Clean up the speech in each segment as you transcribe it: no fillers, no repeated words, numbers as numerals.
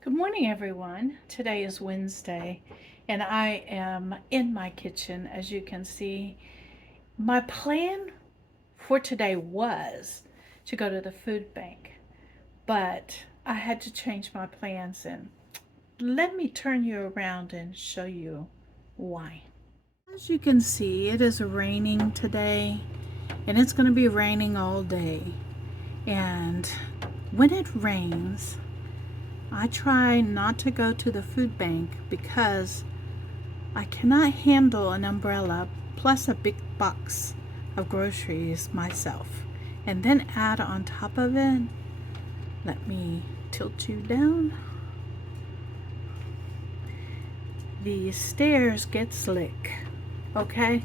Good morning, everyone. Today is Wednesday, and I am in my kitchen. As you can see, my plan for today was to go to the food bank, but I had to change my plans, and let me turn you around and show you why. As you can see, it is raining today, and it's going to be raining all day. And when it rains, I try not to go to the food bank because I cannot handle an umbrella plus a big box of groceries myself. And then add on top of it, let me tilt you down. The stairs get slick, okay?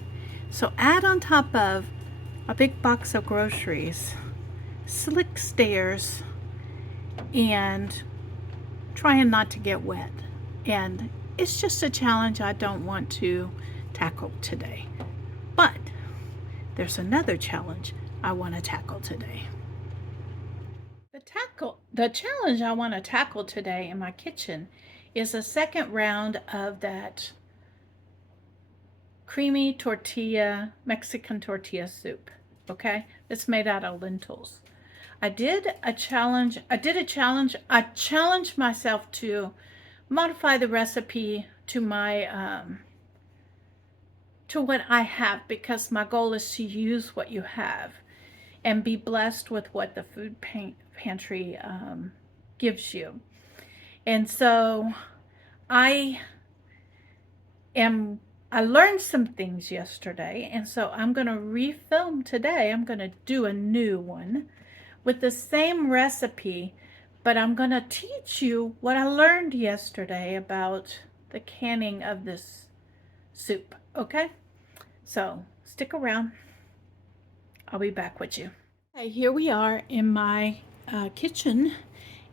So add on top of a big box of groceries, slick stairs, and trying not to get wet. And it's just a challenge I don't want to tackle today. But there's another challenge I want to tackle today. The challenge I want to tackle today in my kitchen is a second round of that creamy tortilla, Mexican tortilla soup. Okay? It's made out of lentils. I challenged myself to modify the recipe to my to what I have, because my goal is to use what you have and be blessed with what the food pantry gives you. And so I am I learned some things yesterday, and so I'm going to refilm today. I'm going to do a new one with the same recipe, but I'm going to teach you what I learned yesterday about the canning of this soup, okay? So stick around. I'll be back with you. Okay, here we are in my kitchen,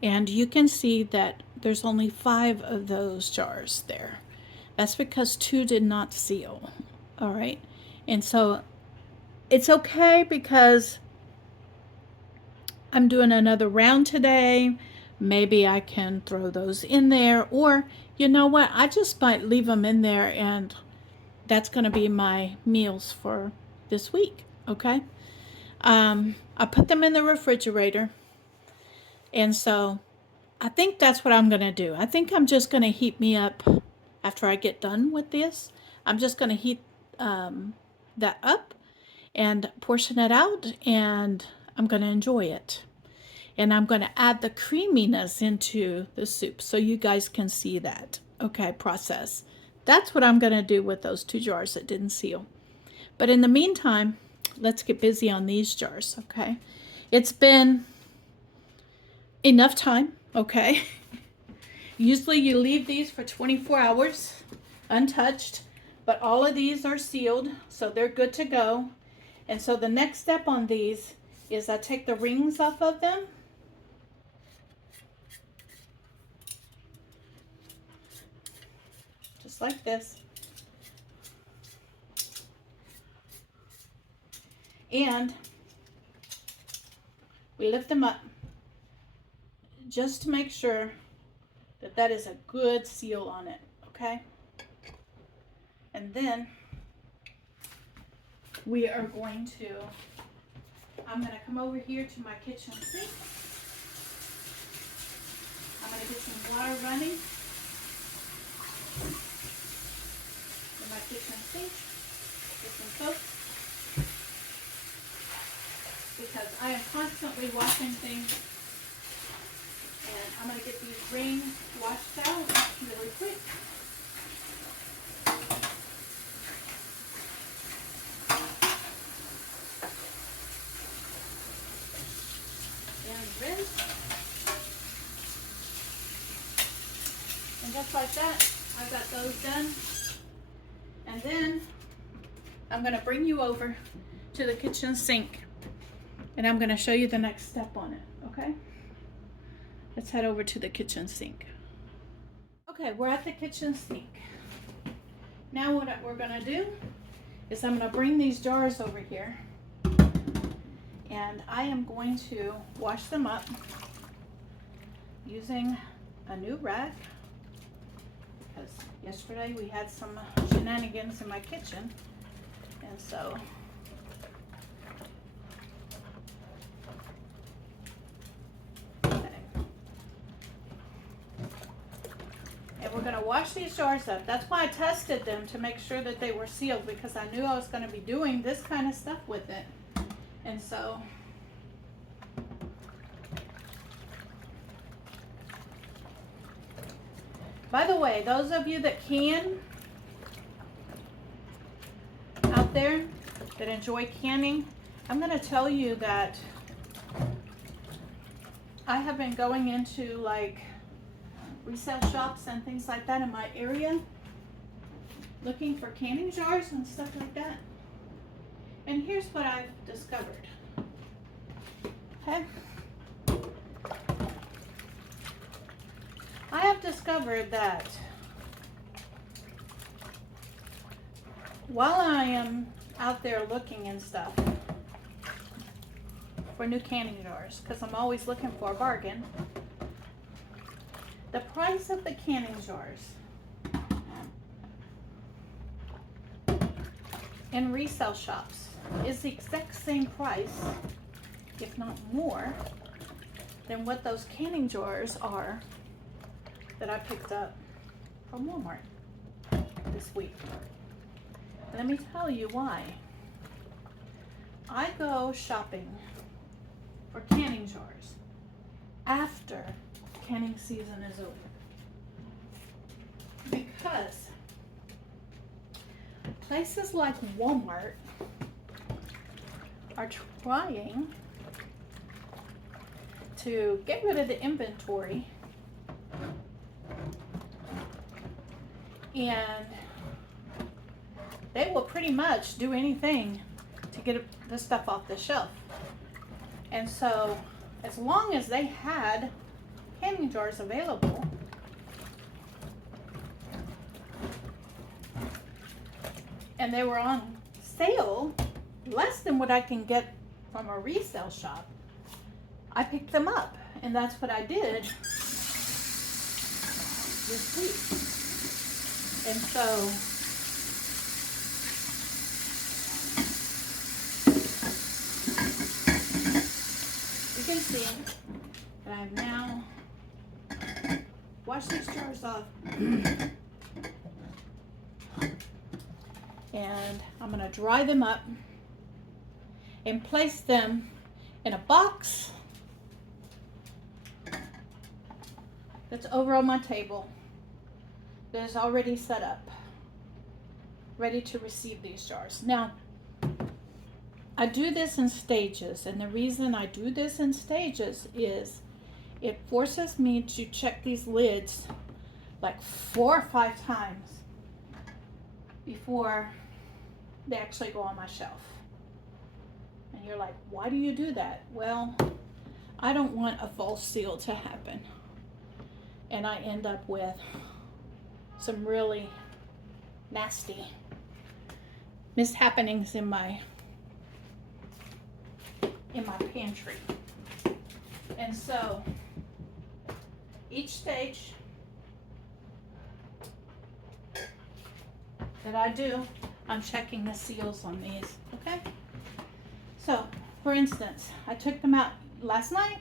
and you can see that there's only 5 of those jars there. That's because 2 did not seal, all right? And so it's okay because I'm doing another round today. Maybe I can throw those in there, or you know what? I just might leave them in there, and that's going to be my meals for this week, okay? I put them in the refrigerator, and so I think that's what I'm going to do. I think I'm just going to heat me up after I get done with this. I'm just going to heat that up and portion it out, and I'm going to enjoy it. And I'm going to add the creaminess into the soup so you guys can see that, okay, process. That's what I'm going to do with those 2 jars that didn't seal. But in the meantime, let's get busy on these jars, okay? It's been enough time, okay? Usually you leave these for 24 hours untouched, but all of these are sealed, so they're good to go. And so the next step on these is I take the rings off of them. Just like this. And we lift them up just to make sure that that is a good seal on it, okay? And then we are going to, I'm going to come over here to my kitchen sink. I'm going to get some water running in my kitchen sink. Get some soap, because I am constantly washing things, and I'm going to get these rings washed out really quick. And rinse. And just like that, I've got those done. And then I'm going to bring you over to the kitchen sink, and I'm going to show you the next step on it, okay? Let's head over to the kitchen sink. Okay, we're at the kitchen sink. Now what we're going to do is I'm going to bring these jars over here, and I am going to wash them up using a new rack because yesterday we had some shenanigans in my kitchen, and so and we're going to wash these jars up. That's why I tested them to make sure that they were sealed, because I knew I was going to be doing this kind of stuff with it. And so by the way, those of you that can out there that enjoy canning, I'm going to tell you that I have been going into like resale shops and things like that in my area, looking for canning jars and stuff like that. And here's what I've discovered. Okay. I have discovered that while I am out there looking and stuff for new canning jars, because I'm always looking for a bargain, the price of the canning jars in resale shops is the exact same price, if not more, than what those canning jars are that I picked up from Walmart this week. Let me tell you why. I go shopping for canning jars after canning season is over, because places like Walmart are trying to get rid of the inventory and they will pretty much do anything to get the stuff off the shelf. And so as long as they had canning jars available, and they were on sale less than what I can get from a resale shop, I picked them up, and that's what I did this week. And so you can see that I've now washed these jars off. And I'm going to dry them up and place them in a box that's over on my table that is already set up, ready to receive these jars. Now, I do this in stages, and the reason I do this in stages is it forces me to check these lids like 4 or 5 times before they actually go on my shelf. And you're like, why do you do that? Well, I don't want a false seal to happen, and I end up with some really nasty mishappenings in my pantry. And so each stage that I do, I'm checking the seals on these, okay? So, for instance, I took them out last night,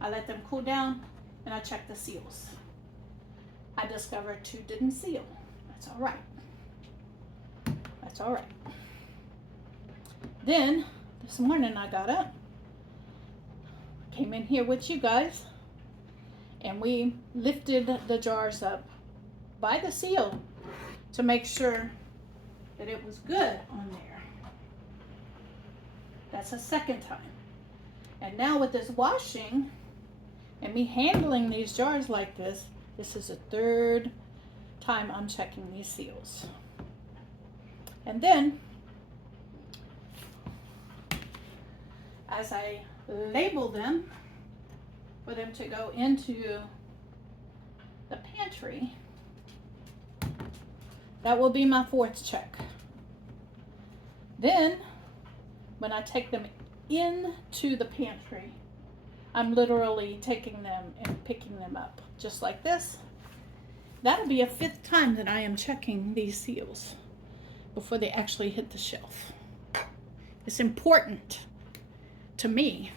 I let them cool down, and I checked the seals. I discovered 2 didn't seal. That's all right. That's all right. Then, this morning I got up, came in here with you guys, and we lifted the jars up by the seal to make sure that it was good on there. That's a second time. And now with this washing and me handling these jars like this, this is the 3rd time I'm checking these seals. And then, as I label them for them to go into the pantry, that will be my 4th check. Then, when I take them into the pantry, I'm literally taking them and picking them up just like this. That'll be a 5th time that I am checking these seals before they actually hit the shelf. It's important to me.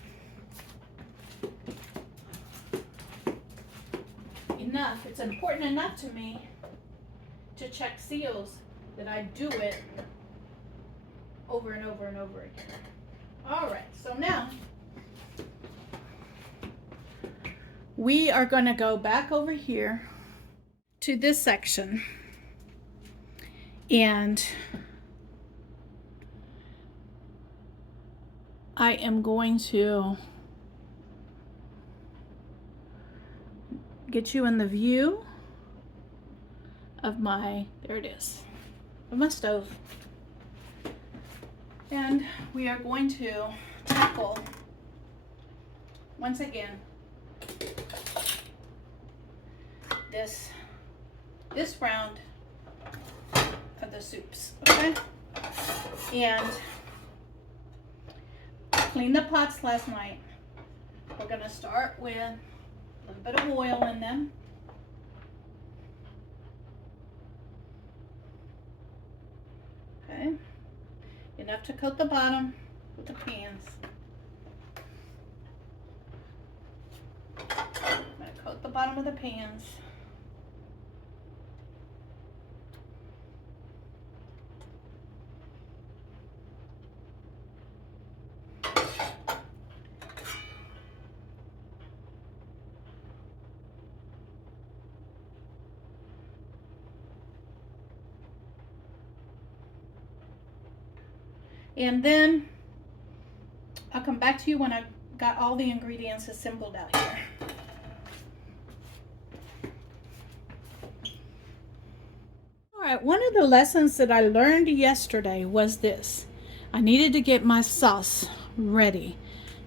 It's important enough to me to check seals that I do it over and over and over again. All right, so now we are going to go back over here to this section, and I am going to get you in the view of my, there it is, of my stove. And we are going to tackle, once again, this round of the soups, okay? And cleaned the pots last night. We're gonna start with a little bit of oil in them. Okay, enough to coat the bottom with the pans. I'm gonna coat the bottom of the pans. And then I'll come back to you when I got all the ingredients assembled out here. All right, one of the lessons that I learned yesterday was this. I needed to get my sauce ready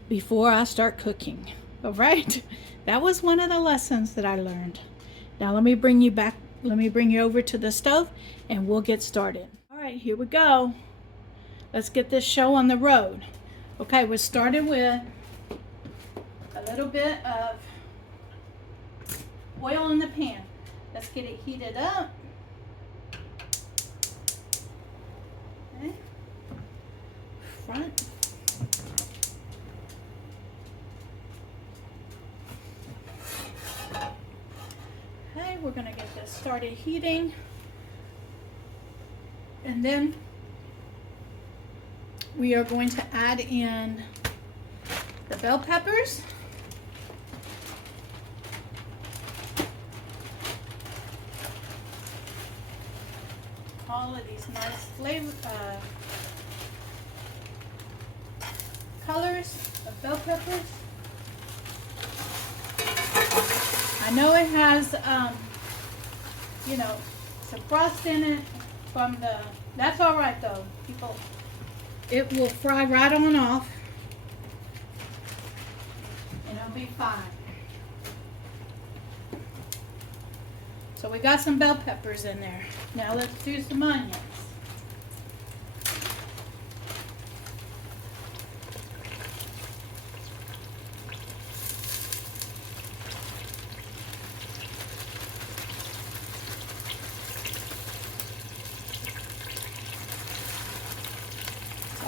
before I start cooking. All right, that was one of the lessons that I learned. Now let me bring you back, let me bring you over to the stove and we'll get started. All right, here we go. Let's get this show on the road. Okay, we started with a little bit of oil in the pan. Let's get it heated up. Okay. Front. Okay, we're gonna get this started heating. And then we are going to add in the bell peppers. All of these nice flavor colors of bell peppers. I know it has, you know, some frost in it from the, that's all right though, people. It will fry right on off and it'll be fine. So we got some bell peppers in there. Now let's do some onions.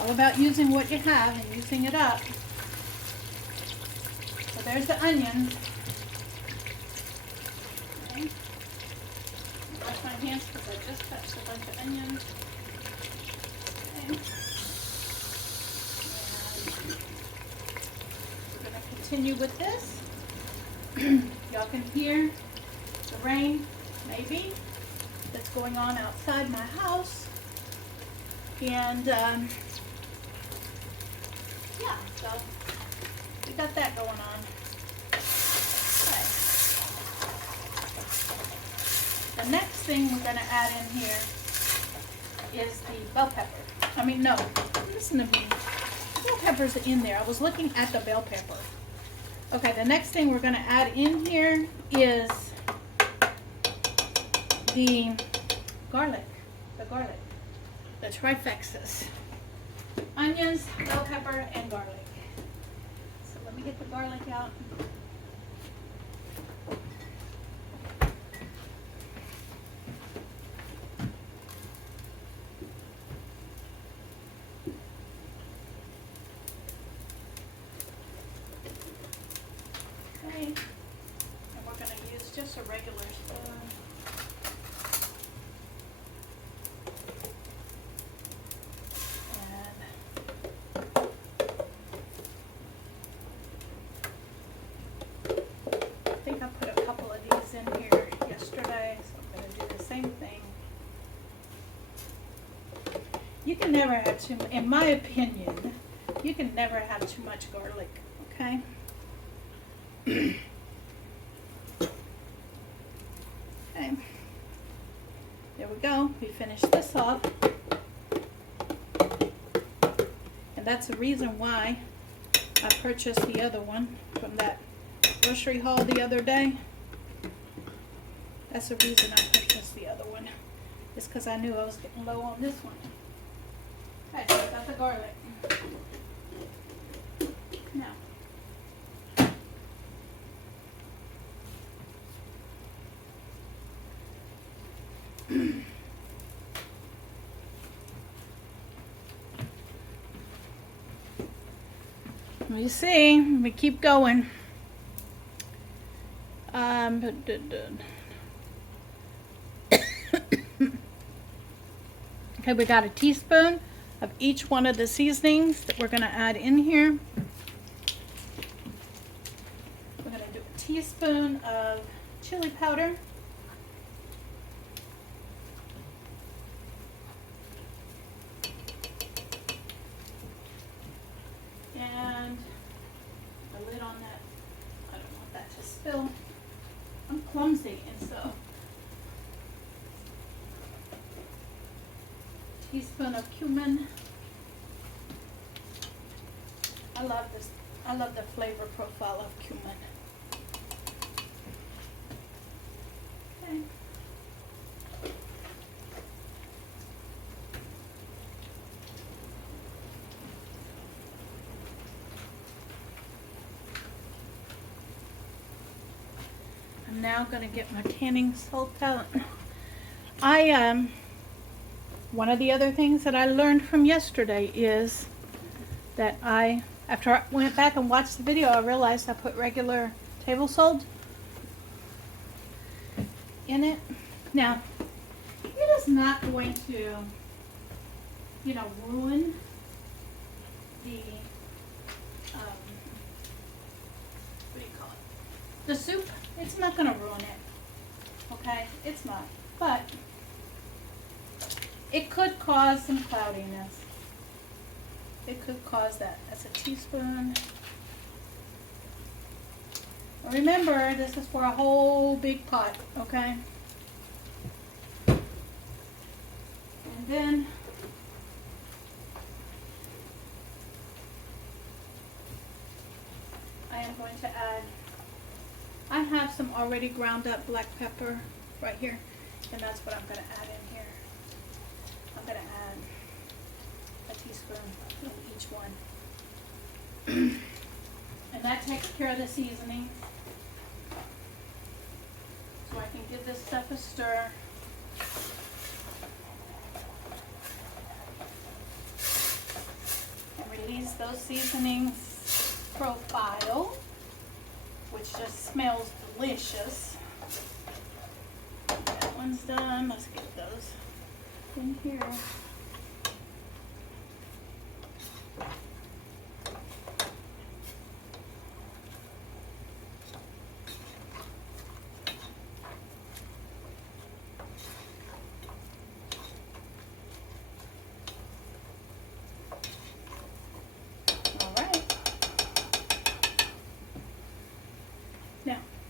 All about using what you have and using it up. So there's the onions. Okay. Wash my hands because I just touched a bunch of onions. Okay. And we're going to continue with this. Y'all can hear the rain, maybe, that's going on outside my house. And yeah, so we got that going on. Okay. The next thing we're going to add in here is the bell pepper. I mean, no, listen to me. The bell pepper's in there. I was looking at the bell pepper. Okay, the next thing we're going to add in here is the garlic. The trifexas. Onions, bell pepper, and garlic. So let me get the garlic out. a regular spoon. I think I put a couple of these in here yesterday, so I'm going to do the same thing. You can never have too much, in my opinion, you can never have too much garlic, okay? Okay. There we go. We finished this off. And that's the reason why I purchased the other one from that grocery haul the other day. That's the reason I purchased the other one. It's because I knew I was getting low on this one. Okay, so I got the garlic. Now, you see, we keep going. Okay, we got a teaspoon of each one of the seasonings that we're going to add in here. We're going to do a teaspoon of chili powder. And the lid on that, I don't want that to spill. I'm clumsy, and so teaspoon of cumin. I love this. I love the flavor profile of cumin. Okay. I'm now going to get my tanning salt out. One of the other things that I learned from yesterday is that after I went back and watched the video, I realized I put regular table salt in it. Now, it is not going to, ruin the, the soup. It's not going to ruin it, okay? It's not, but it could cause some cloudiness. It could cause that. That's a teaspoon. Remember, this is for a whole big pot, okay? And then I am going to add, I have some already ground up black pepper right here, and that's what I'm going to add in here. I'm going to add a teaspoon of each one. And that takes care of the seasoning. So I can give this stuff a stir. And release those seasonings profile, which just smells delicious. That one's done. Let's get those in here.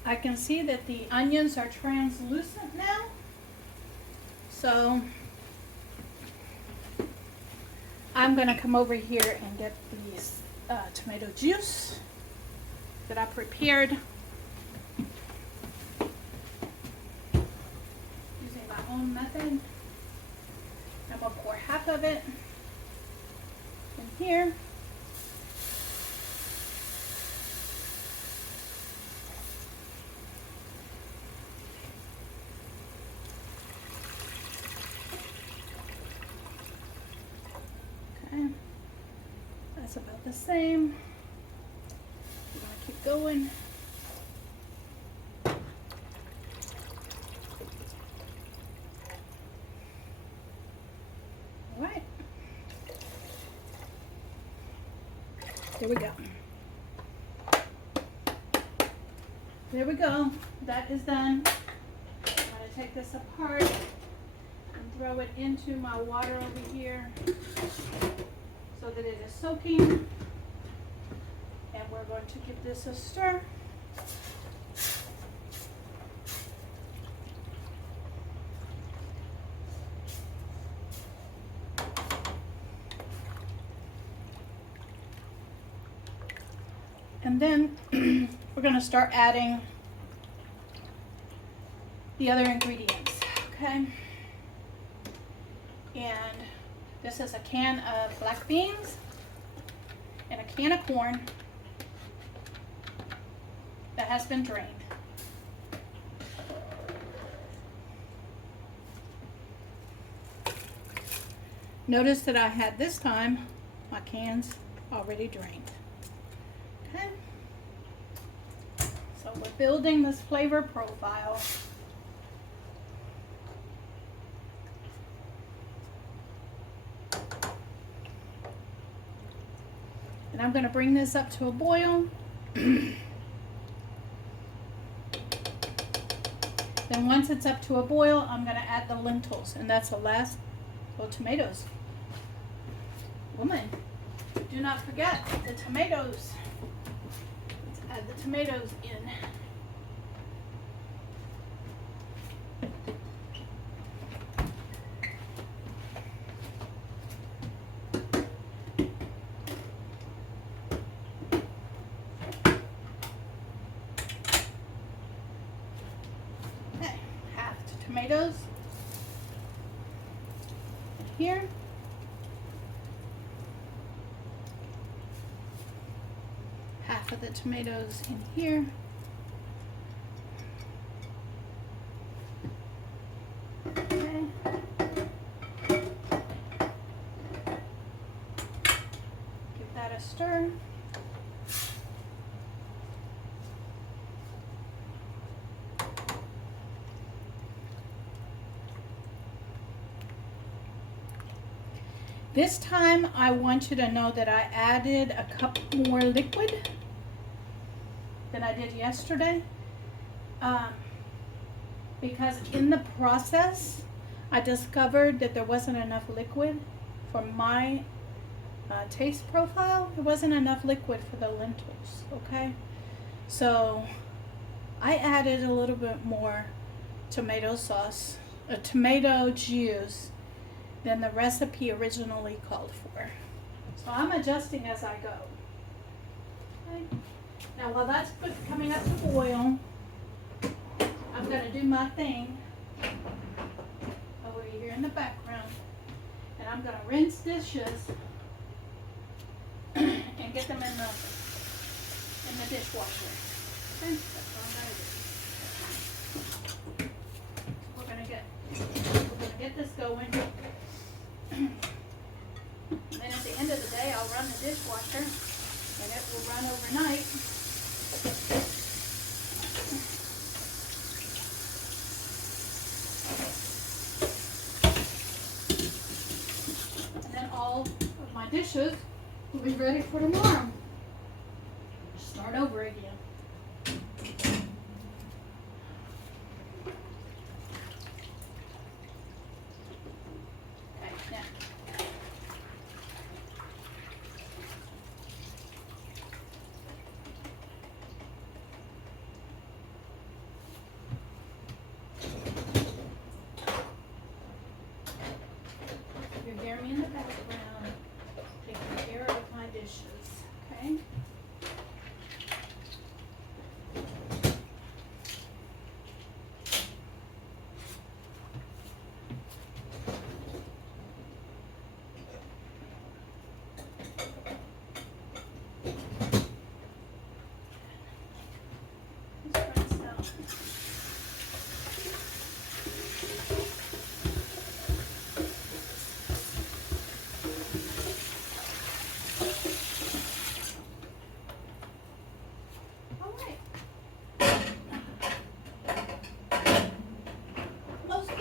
I can see that the onions are translucent now, so I'm going to come over here and get these tomato juice that I prepared using my own method. I'm going to pour half of it in here. That's about the same. We're going to keep going. There we go. There we go. That is done. I'm going to take this apart and throw it into my water over here so that it is soaking. And we're going to give this a stir. And then we're going to start adding the other ingredients, okay? And this is a can of black beans and a can of corn that has been drained. Notice that I had this time my cans already drained. Okay, so we're building this flavor profile. And I'm going to bring this up to a boil. Then once it's up to a boil, I'm going to add the lentils, and that's the last. Oh, tomatoes. Woman, do not forget the tomatoes. Let's add the tomatoes in. Okay, half the tomatoes here. Half of the tomatoes in here. Okay. Give that a stir. This time I want you to know that I added a cup more liquid than I did yesterday, because in the process I discovered that there wasn't enough liquid for my taste profile. There wasn't enough liquid for the lentils, okay? So I added a little bit more tomato sauce, tomato juice, than the recipe originally called for. So I'm adjusting as I go. Okay. Now while that's coming up to boil, I'm going to do my thing over here in the background, and I'm going to rinse dishes and get them in the dishwasher. Okay, that's what I'm going to do. We're going to get this going. And then at the end of the day, I'll run the dishwasher, and it will run overnight. And then all of my dishes will be ready for tomorrow. Start over again. You hear me in the background, taking care of my dishes, okay?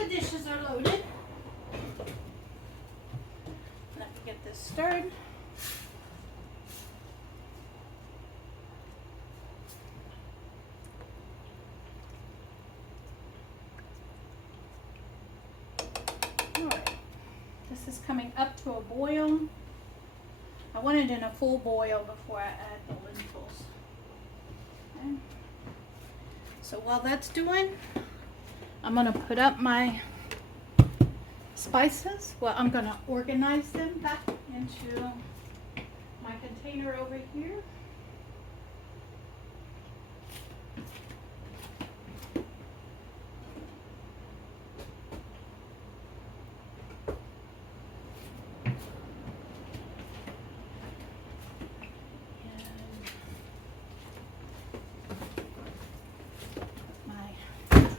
Dishes are loaded. Let me get this stirred. this is coming up to a boil. I want it in a full boil before I add the lentils. Okay. So while that's doing, I'm gonna put up my spices. Well, I'm gonna organize them back into my container over here.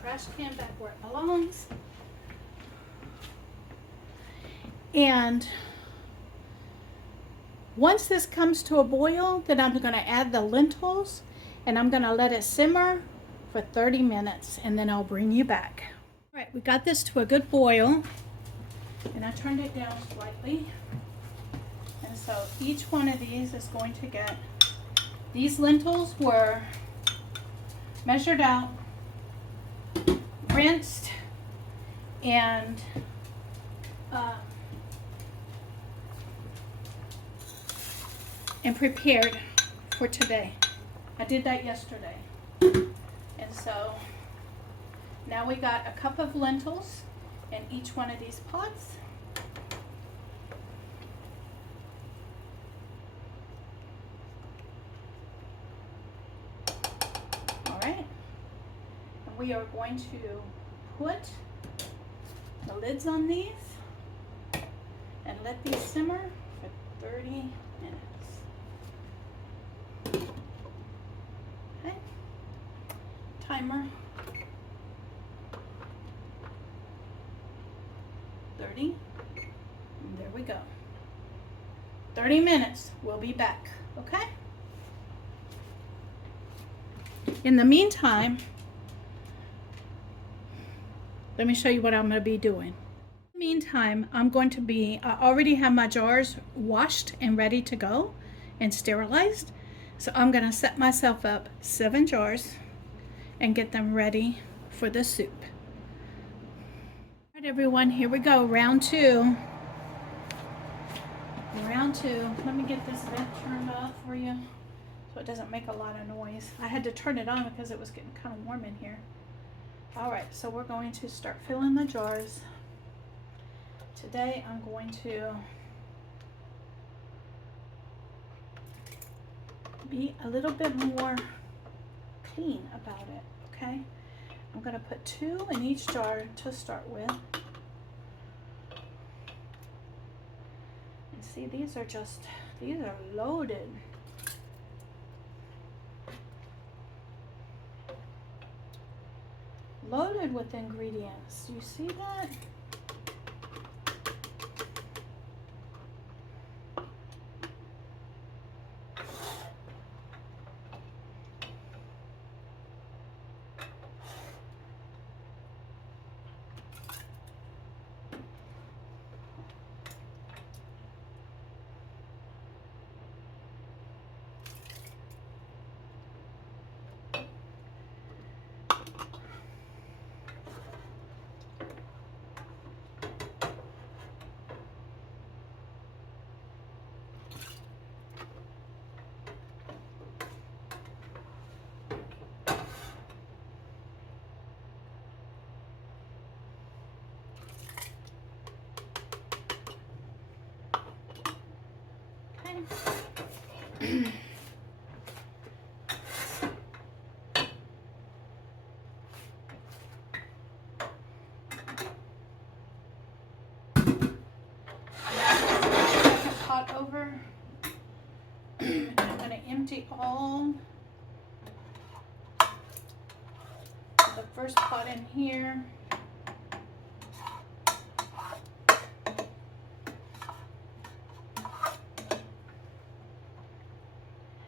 Trash can back where it belongs. And once this comes to a boil, then I'm going to add the lentils and I'm going to let it simmer for 30 minutes and then I'll bring you back. All right, we got this to a good boil and I turned it down slightly. And so each one of these is going to get, these lentils were measured out, rinsed, and prepared for today. I did that yesterday. And so now we got a cup of lentils in each one of these pots. All right. And we are going to put the lids on these and let these simmer for 30 minutes. Okay. Timer. 30. And there we go. 30 minutes. We'll be back. Okay? In the meantime, let me show you what I'm going to be doing. In the meantime, I already have my jars washed and ready to go and sterilized. So I'm going to set myself up 7 jars and get them ready for the soup. All right, everyone, here we go. Round 2. Round 2. Let me get this vent turned off for you so it doesn't make a lot of noise. I had to turn it on because it was getting kind of warm in here. All right, so we're going to start filling the jars. Today I'm going to be a little bit more clean about it, okay? I'm going to put 2 in each jar to start with. And see, these are loaded. Loaded with ingredients. Do you see that? Pot over. And I'm going to empty all the first pot in here.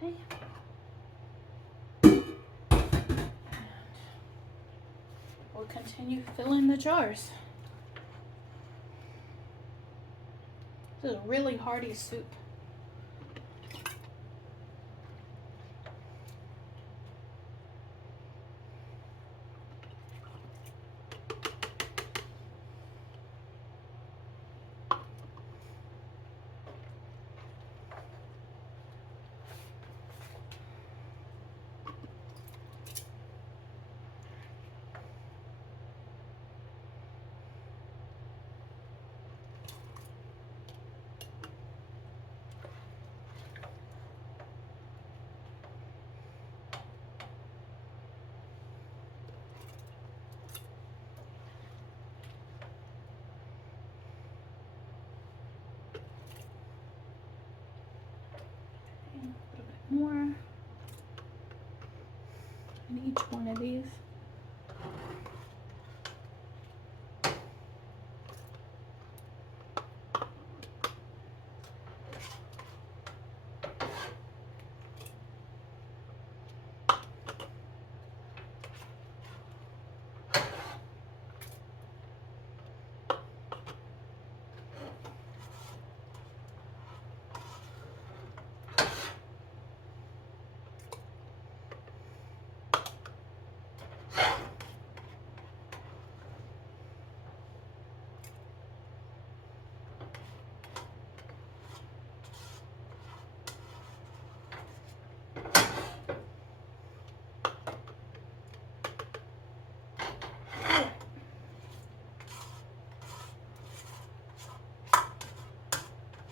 Okay. We'll continue filling the jars. This is a really hearty soup. of these.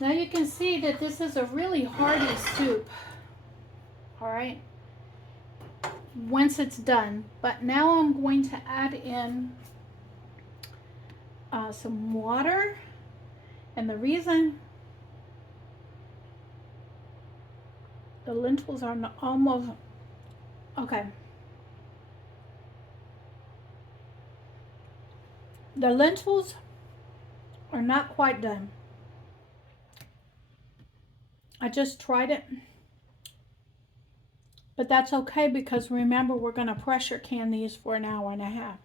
Now you can see that this is a really hearty soup, all right, once it's done. But now I'm going to add in some water, and the reason the lentils are almost, okay, the lentils are not quite done. I just tried it, but that's okay because remember, we're going to pressure can these for an hour and a half.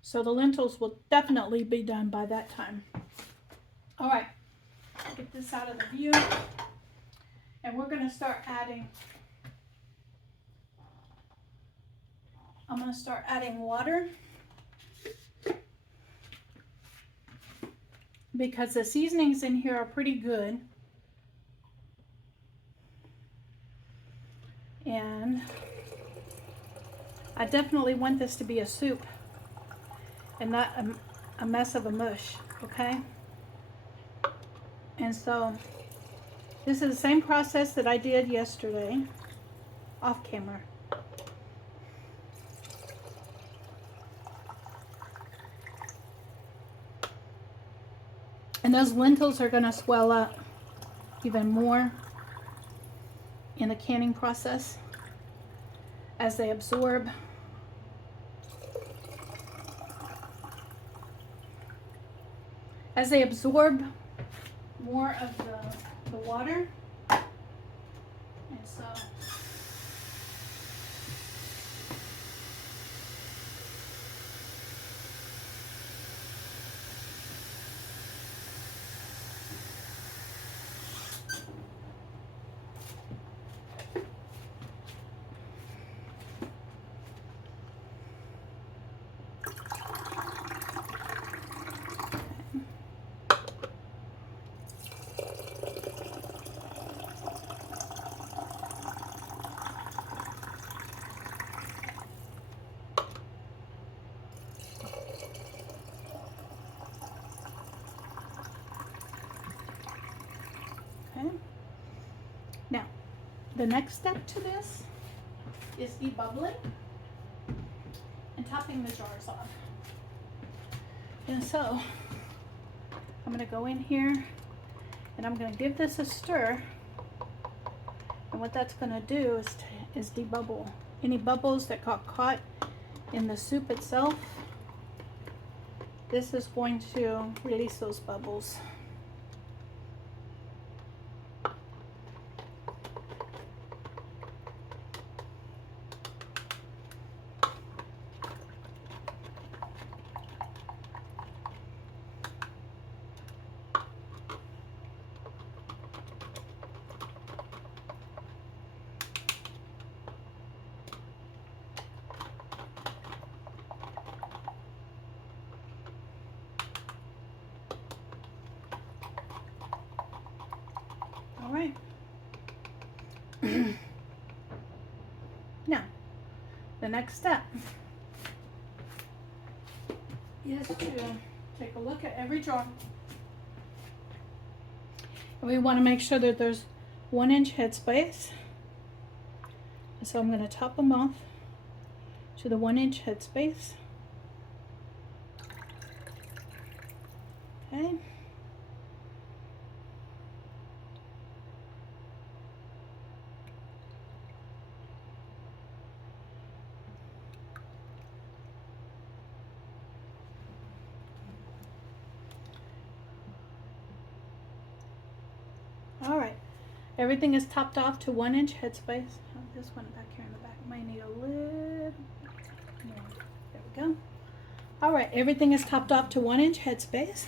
So the lentils will definitely be done by that time. All right, get this out of the view, and we're going to start adding, I'm going to start adding water because the seasonings in here are pretty good. And I definitely want this to be a soup and not a mess of a mush, okay? And so this is the same process that I did yesterday off camera. And those lentils are going to swell up even more in the canning process as they absorb. As they absorb more of the water. And so now, the next step to this is debubbling and topping the jars off. And so I'm going to go in here and I'm going to give this a stir. And what that's going to do is debubble any bubbles that got caught in the soup itself. This is going to release those bubbles. All right. Now, the next step is to take a look at every jar. And we want to make sure that there's 1 inch headspace. So I'm going to top them off to the 1 inch headspace. Okay. Everything is topped off to 1-inch headspace. Oh, this one back here in the back might need a little more. There we go. All right, everything is topped off to 1-inch headspace.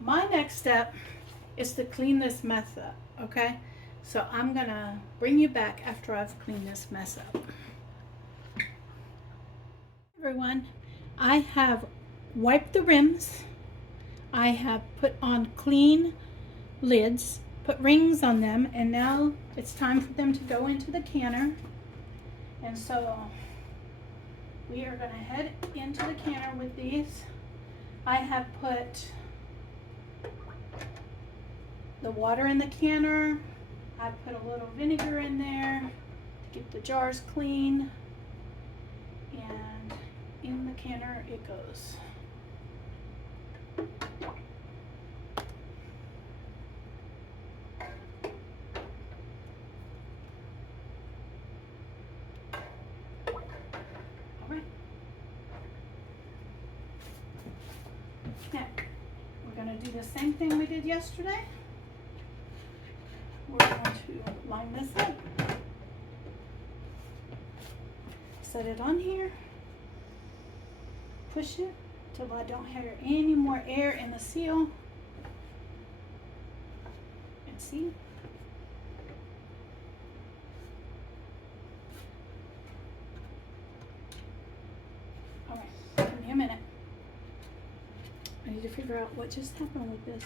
My next step is to clean this mess up, okay? So I'm gonna bring you back after I've cleaned this mess up. Everyone, I have wiped the rims. I have put on clean lids, put rings on them, and now it's time for them to go into the canner. And so we are going to head into the canner with these. I have put the water in the canner. I put a little vinegar in there to get the jars clean. And in the canner it goes. Now, we're going to do the same thing we did yesterday. We're going to line this up, set it on here, push it till I don't have any more air in the seal, and see. All right, give me a minute. I need to figure out what just happened with this.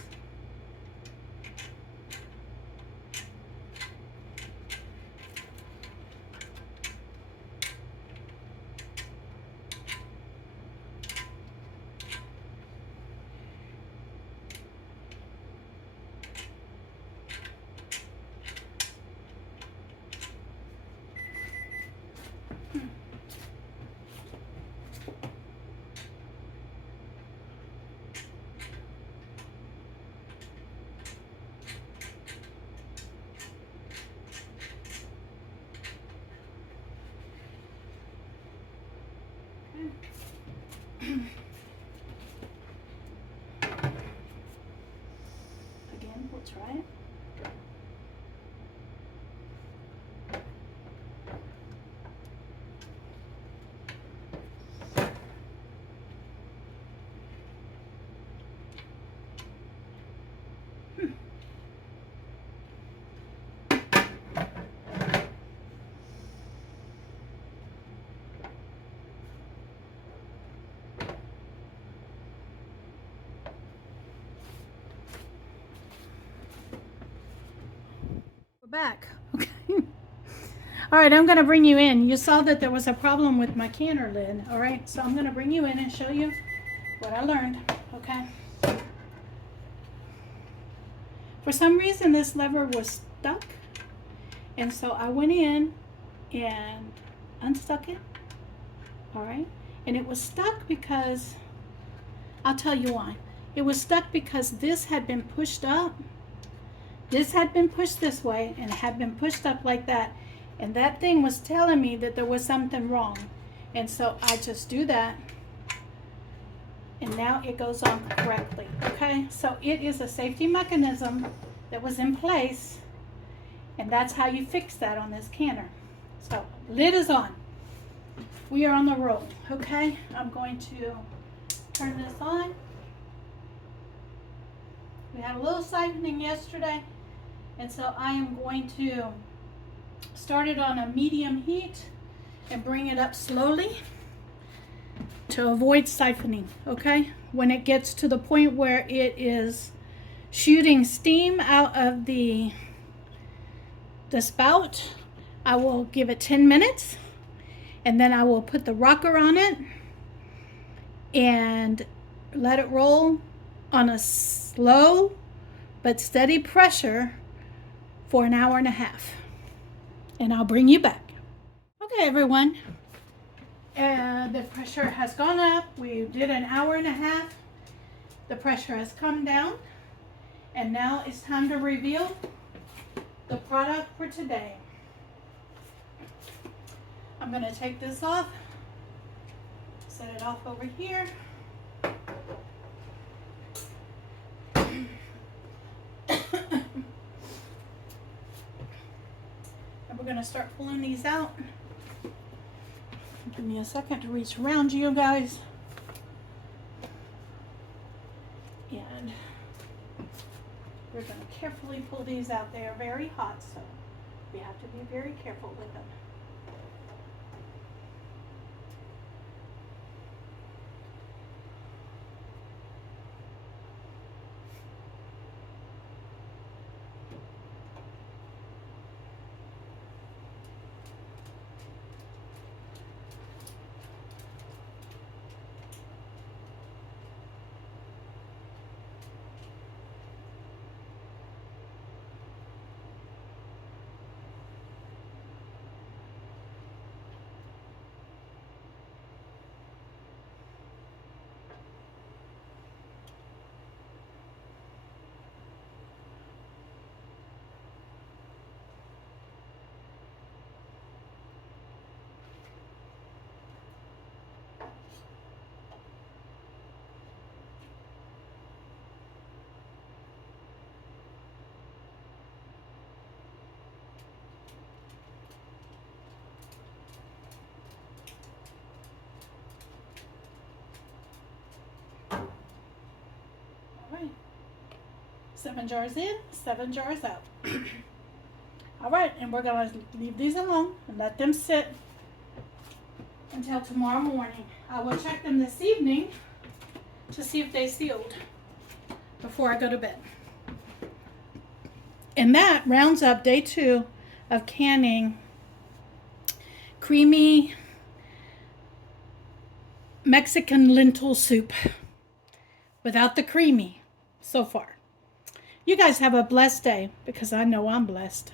Again, we'll try it. Back. Okay. All right, I'm going to bring you in. You saw that there was a problem with my canner lid. All right, so I'm going to bring you in and show you what I learned. Okay. For some reason, this lever was stuck, and so I went in and unstuck it. All right, and it was stuck because I'll tell you why. It was stuck because this had been pushed up. This had been pushed this way and had been pushed up like that. And that thing was telling me that there was something wrong. And so I just do that. And now it goes on correctly. Okay, so it is a safety mechanism that was in place. And that's how you fix that on this canner. So lid is on. We are on the road. Okay, I'm going to turn this on. We had a little siphoning yesterday. And so I am going to start it on a medium heat and bring it up slowly to avoid siphoning, okay? When it gets to the point where it is shooting steam out of the spout, I will give it 10 minutes and then I will put the rocker on it and let it roll on a slow but steady pressure for an hour and a half, and I'll bring you back. Okay, everyone, the pressure has gone up. We did an hour and a half. The pressure has come down, and now it's time to reveal the product for today. I'm going to take this off, set it off over here, going to start pulling these out. Give me a second to reach around you guys. And we're going to carefully pull these out. They are very hot, so we have to be very careful with them. All right. 7 jars in, 7 jars out. All right, and we're going to leave these alone and let them sit until tomorrow morning. I will check them this evening to see if they sealed before I go to bed. And that rounds up day 2 of canning creamy Mexican lentil soup without the creamy so far. You guys have a blessed day, because I know I'm blessed.